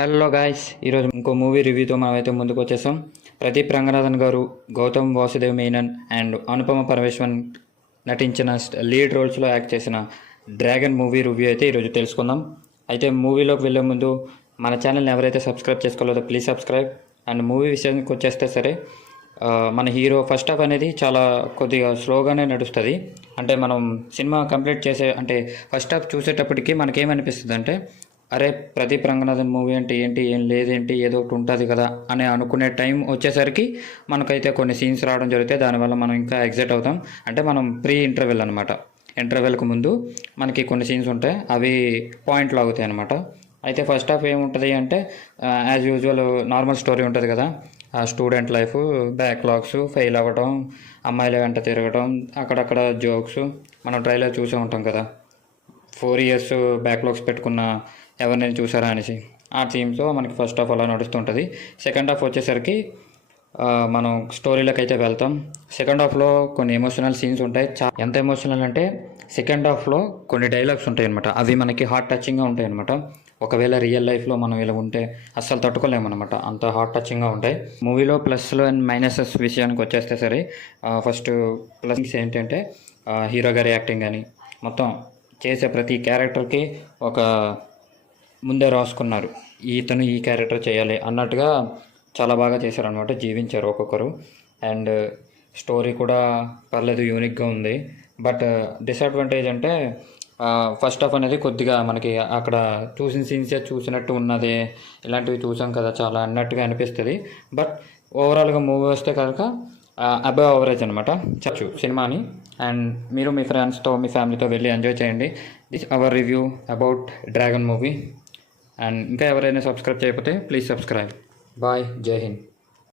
Hello guys, ఈరోజు ఇంకో movie రివ్యూతో మనమైతే ముందుకు వచ్చేసాం. ప్రదీప్ రంగనాథన్ గారు, గౌతమ్ వాసుదేవ్ మీనన్ అండ్ అనుపమ పరమేశ్వరన్ నటించిన లీడ్ రోల్స్లో యాక్ట్ చేసిన డ్రాగన్ మూవీ రివ్యూ అయితే ఈరోజు తెలుసుకుందాం. అయితే మూవీలోకి వెళ్ళే ముందు మన ఛానల్ని ఎవరైతే సబ్స్క్రైబ్ చేసుకోలేదో ప్లీజ్ సబ్స్క్రైబ్. అండ్ మూవీ విషయానికి వచ్చేస్తే సరే, మన హీరో ఫస్ట్ హాఫ్ అనేది చాలా కొద్దిగా స్లోగానే నడుస్తుంది. అంటే మనం సినిమా కంప్లీట్ చేసే అంటే ఫస్ట్ హాఫ్ చూసేటప్పటికి మనకేమనిపిస్తుంది అంటే, అరే ప్రదీప్ రంగనాథన్ మూవీ అంటే ఏంటి, ఏం లేదేంటి, ఏదో ఒకటి ఉంటుంది కదా అని అనుకునే టైం వచ్చేసరికి మనకైతే కొన్ని సీన్స్ రావడం జరుగుతాయి. దానివల్ల మనం ఇంకా ఎగ్జైట్ అవుతాం. అంటే మనం ప్రీ ఇంటర్వెల్ అనమాట. ఇంటర్వెల్కి ముందు మనకి కొన్ని సీన్స్ ఉంటాయి, అవి పాయింట్లు అవుతాయి అనమాట. అయితే ఫస్ట్ హాఫ్ ఏముంటుంది అంటే, యాజ్ యూజువల్ నార్మల్ స్టోరీ ఉంటుంది కదా. ఆ స్టూడెంట్ లైఫ్, బ్యాక్లాగ్స్, ఫెయిల్ అవ్వడం, అమ్మాయిల వెంట తిరగడం, అక్కడక్కడ జోక్స్, మనం ట్రైలర్ చూసే ఉంటాం కదా, 4 years బ్యాక్లాగ్స్ పెట్టుకున్న ఎవరినైనా చూసారా అనేసి. ఆ థీమ్స్లో మనకి ఫస్ట్ హాఫ్ అలా నడుస్తుంటుంది. సెకండ్ హాఫ్ వచ్చేసరికి మనం స్టోరీలోకి అయితే వెళ్తాం. సెకండ్ హాఫ్లో కొన్ని ఎమోషనల్ సీన్స్ ఉంటాయి. ఎంత ఎమోషనల్ అంటే, సెకండ్ హాఫ్లో కొన్ని డైలాగ్స్ ఉంటాయి అనమాట. అవి మనకి హార్ట్ టచింగ్గా ఉంటాయి అనమాట. ఒకవేళ రియల్ లైఫ్లో మనం ఇలా ఉంటే అస్సలు తట్టుకోలేమన్నమాట, అంత హార్ట్ టచింగ్గా ఉంటాయి. మూవీలో ప్లస్లో అండ్ మైనసెస్ విషయానికి వచ్చేస్తే సరే, ఫస్ట్ ప్లస్ ఏంటంటే హీరో గారి యాక్టింగ్ కానీ, మొత్తం చేసే ప్రతి క్యారెక్టర్కి ఒక ముందే రాసుకున్నారు, ఈతను ఈ క్యారెక్టర్ చేయాలి అన్నట్టుగా చాలా బాగా చేశారనమాట, జీవించారు ఒక్కొక్కరు. అండ్ స్టోరీ కూడా పర్లేదు, యూనిక్గా ఉంది. బట్ డిసడ్వాంటేజ్ అంటే ఫస్ట్ హాఫ్ అనేది కొద్దిగా మనకి అక్కడ చూసిన సీన్సే చూసినట్టు ఉన్నది, ఇలాంటివి చూసాం కదా చాలా అన్నట్టుగా అనిపిస్తుంది. బట్ ఓవరాల్గా మూవీ వస్తే కనుక అబవ్ అవరేజ్ అనమాట చచ్చు సినిమాని. అండ్ మీరు మీ ఫ్రెండ్స్తో, మీ ఫ్యామిలీతో వెళ్ళి ఎంజాయ్ చేయండి. This our review about Dragon movie. And ఇంకా ఎవరైనా సబ్స్క్రైబ్ చేయకపోతే ప్లీజ్ సబ్స్క్రైబ్. బాయ్, జై హింద్.